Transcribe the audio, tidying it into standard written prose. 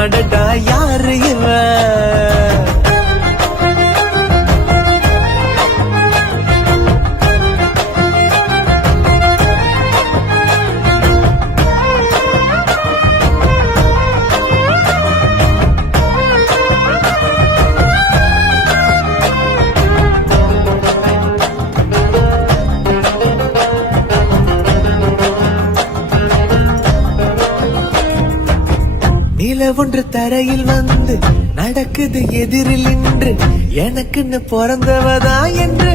அடடா யாரு இவன்? நில ஒன்று தரையில் வந்து நடக்குது எதிரில் நின்று எனக்குன்னு பிறந்தவதா என்று